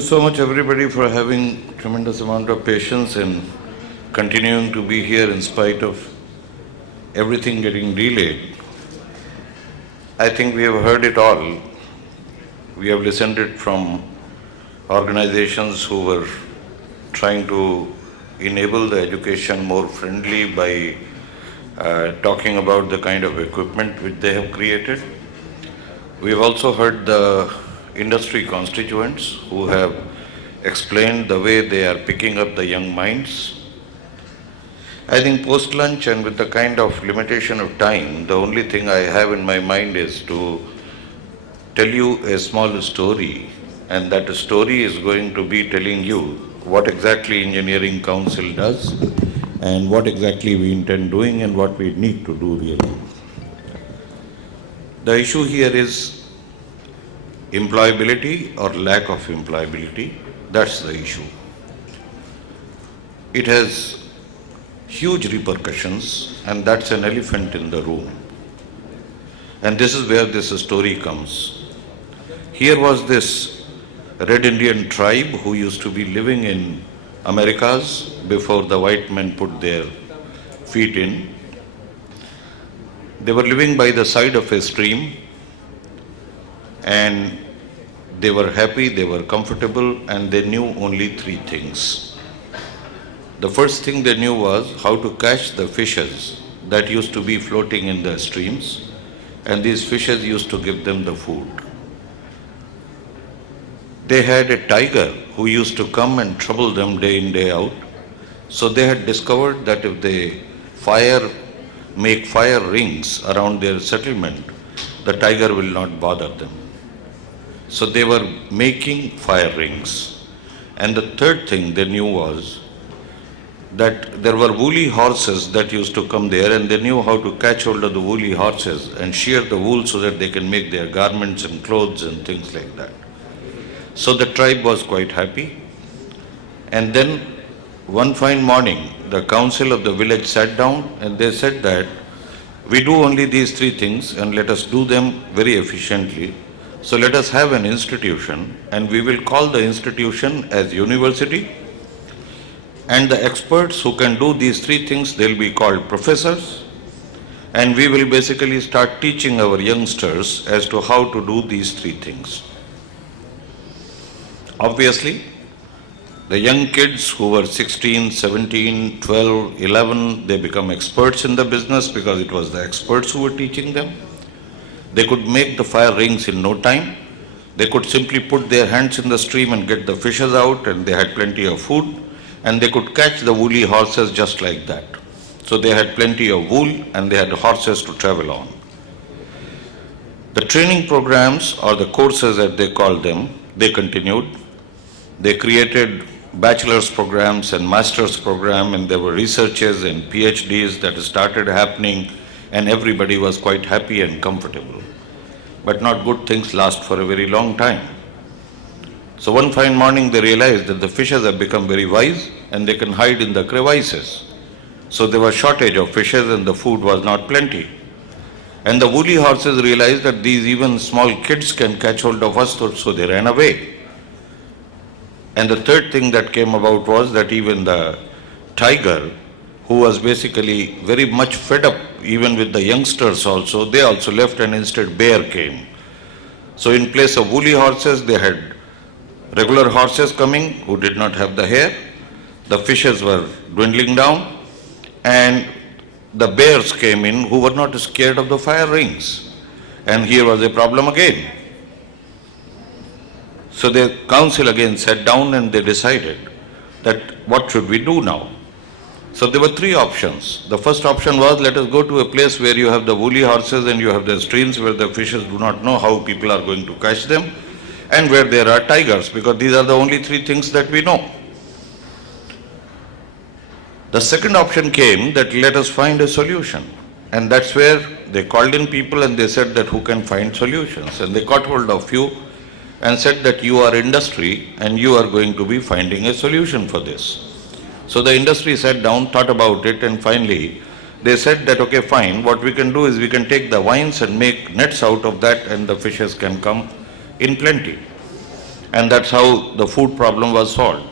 So much everybody for having tremendous amount of patience and continuing to be here in spite of everything getting delayed. I think we have heard it all. We have listened it from organizations who were trying to enable the education more friendly by talking about the kind of equipment which they have created. We have also heard the industry constituents who have explained the way they are picking up the young minds. I think post-lunch and with the kind of limitation of time, the only thing I have in my mind is to tell you a small story, and that story is going to be telling you what exactly Engineering Council does and what exactly we intend doing and what we need to do really. The issue here is employability or lack of employability. That's the issue. It has huge repercussions, and that's an elephant in the room. And this is where this story comes. Here was this Red Indian tribe who used to be living in Americas before the white men put their feet in. They were living by the side of a stream, and they were happy, they were comfortable, and they knew only three things. The first thing they knew was how to catch the fishes that used to be floating in the streams, and these fishes used to give them the food. They had a tiger who used to come and trouble them day in, day out. So they had discovered that if they make fire rings around their settlement, the tiger will not bother them. So they were making fire rings. And the third thing they knew was that there were woolly horses that used to come there, and they knew how to catch hold of the woolly horses and shear the wool so that they can make their garments and clothes and things like that. So the tribe was quite happy. And then one fine morning, the council of the village sat down and they said that we do only these three things and let us do them very efficiently. So let us have an institution, and we will call the institution as university. And the experts who can do these three things, they'll be called professors. And we will basically start teaching our youngsters as to how to do these three things. Obviously, the young kids who were 16, 17, 12, 11, they become experts in the business because it was the experts who were teaching them. They could make the fire rings in no time. They could simply put their hands in the stream and get the fishes out, and they had plenty of food. And they could catch the woolly horses just like that. So they had plenty of wool and they had horses to travel on. The training programs, or the courses as they called them, they continued. They created bachelor's programs and master's program, and there were researches and PhDs that started happening, and everybody was quite happy and comfortable. But not good things last for a very long time. So one fine morning they realized that the fishes have become very wise and they can hide in the crevices. So there was shortage of fishes and the food was not plenty. And the woolly horses realized that these even small kids can catch hold of us, so they ran away. And the third thing that came about was that even the tiger, who was basically very much fed up even with the youngsters also, they also left, and instead bear came. So in place of woolly horses, they had regular horses coming who did not have the hair. The fishes were dwindling down, and the bears came in who were not scared of the fire rings. And here was a problem again. So the council again sat down and they decided that what should we do now? So there were three options. The first option was, let us go to a place where you have the woolly horses and you have the streams where the fishes do not know how people are going to catch them, and where there are tigers, because these are the only three things that we know. The second option came that let us find a solution. And that's where they called in people and they said that who can find solutions. And they caught hold of you and said that you are industry and you are going to be finding a solution for this. So the industry sat down, thought about it, and finally they said that, okay, fine, what we can do is we can take the vines and make nets out of that, and the fishes can come in plenty. And that's how the food problem was solved.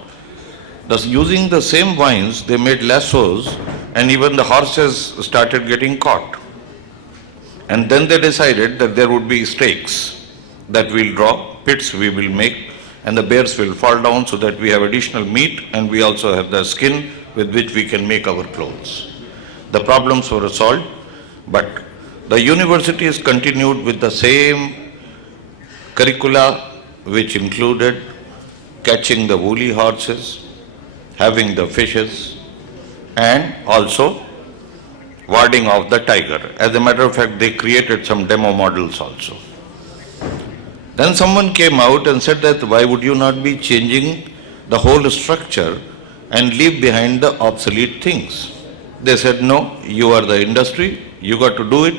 Thus, using the same vines, they made lassos, and even the horses started getting caught. And then they decided that there would be stakes that we'll draw, pits we will make, and the bears will fall down so that we have additional meat and we also have the skin with which we can make our clothes. The problems were solved, but the universities continued with the same curricula, which included catching the woolly horses, having the fishes, and also warding off the tiger. As a matter of fact, they created some demo models also. Then someone came out and said that why would you not be changing the whole structure and leave behind the obsolete things? They said, no, you are the industry, you got to do it,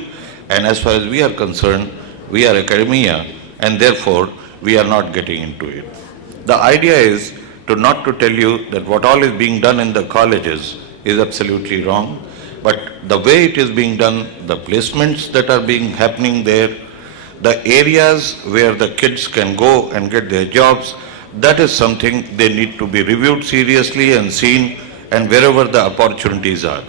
and as far as we are concerned, we are academia, and therefore we are not getting into it. The idea is not to tell you that what all is being done in the colleges is absolutely wrong, but the way it is being done, the placements that are being happening there, the areas where the kids can go and get their jobs, that is something they need to be reviewed seriously and seen, and wherever the opportunities are.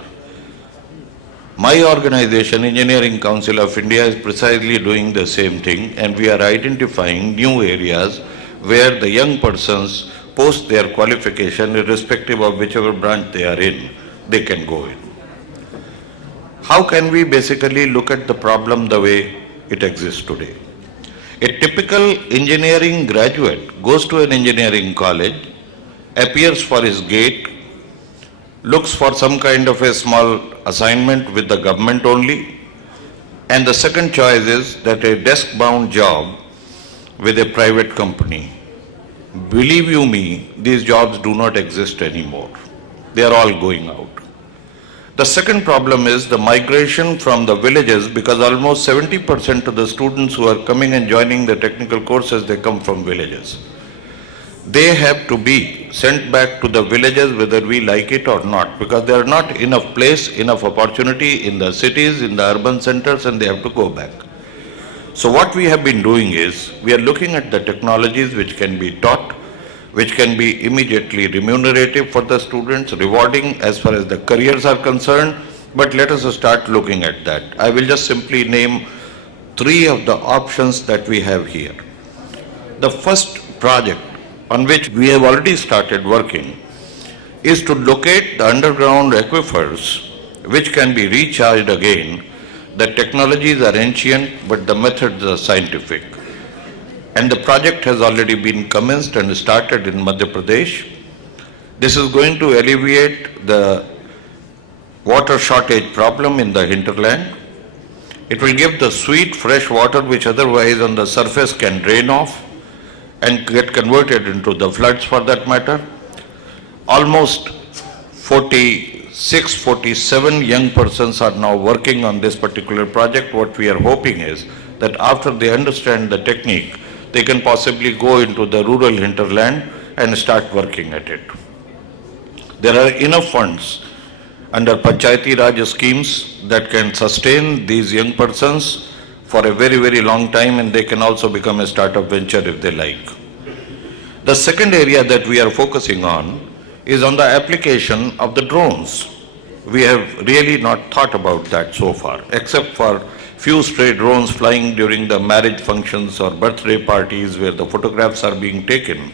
My organization, Engineering Council of India, is precisely doing the same thing, and we are identifying new areas where the young persons post their qualification, irrespective of whichever branch they are in, they can go in. How can we basically look at the problem the way it exists today? A typical engineering graduate goes to an engineering college, appears for his gate, looks for some kind of a small assignment with the government only, and the second choice is that a desk-bound job with a private company. Believe you me, these jobs do not exist anymore. They are all going out. The second problem is the migration from the villages, because almost 70% of the students who are coming and joining the technical courses, they come from villages. They have to be sent back to the villages whether we like it or not, because there are not enough place, enough opportunity in the cities, in the urban centers, and they have to go back. So what we have been doing is, we are looking at the technologies which can be taught, which can be immediately remunerative for the students, rewarding as far as the careers are concerned, but let us start looking at that. I will just simply name 3 of the options that we have here. The first project on which we have already started working is to locate the underground aquifers which can be recharged again. The technologies are ancient, but the methods are scientific. And the project has already been commenced and started in Madhya Pradesh. This is going to alleviate the water shortage problem in the hinterland. It will give the sweet fresh water which otherwise on the surface can drain off and get converted into the floods for that matter. Almost 46, 47 young persons are now working on this particular project. What we are hoping is that after they understand the technique, they can possibly go into the rural hinterland and start working at it. There are enough funds under Panchayati Raj schemes that can sustain these young persons for a very, very long time, and they can also become a startup venture if they like. The second area that we are focusing on is on the application of the drones. We have really not thought about that so far, except for few stray drones flying during the marriage functions or birthday parties where the photographs are being taken.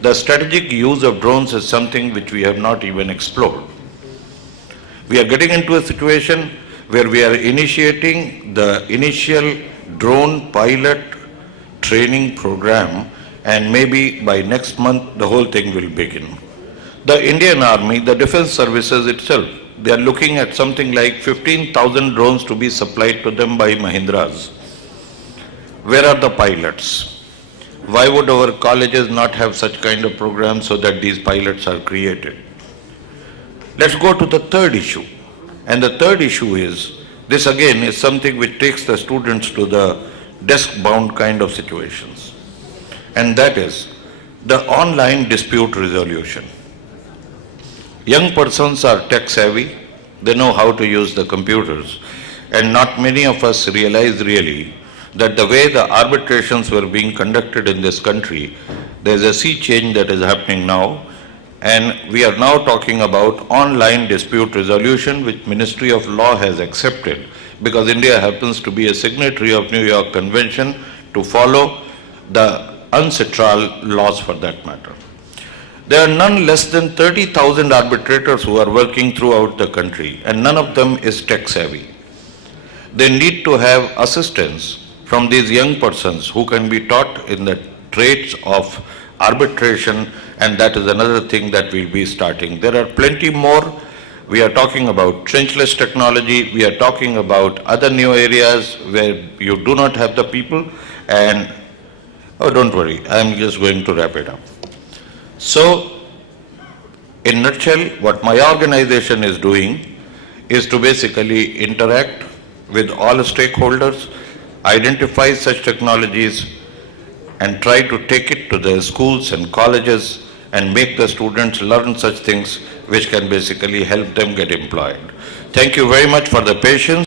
The strategic use of drones is something which we have not even explored. We are getting into a situation where we are initiating the initial drone pilot training program, and maybe by next month the whole thing will begin. The Indian Army, the Defense Services itself, they are looking at something like 15,000 drones to be supplied to them by Mahindras. Where are the pilots? Why would our colleges not have such kind of programs so that these pilots are created? Let's go to the third issue. And the third issue is, this again is something which takes the students to the desk-bound kind of situations. And that is the online dispute resolution. Young persons are tech savvy, they know how to use the computers, and not many of us realize really that the way the arbitrations were being conducted in this country There's a sea change that is happening now, and we are now talking about online dispute resolution, which Ministry of Law has accepted, because India happens to be a signatory of New York Convention to follow the UNCITRAL laws for that matter. There are none less than 30,000 arbitrators who are working throughout the country, and none of them is tech savvy. They need to have assistance from these young persons who can be taught in the trades of arbitration, and that is another thing that we'll be starting. There are plenty more. We are talking about trenchless technology. We are talking about other new areas where you do not have the people, and don't worry, I'm just going to wrap it up. So, in nutshell, what my organization is doing is to basically interact with all stakeholders, identify such technologies, and try to take it to the schools and colleges and make the students learn such things which can basically help them get employed. Thank you very much for the patience.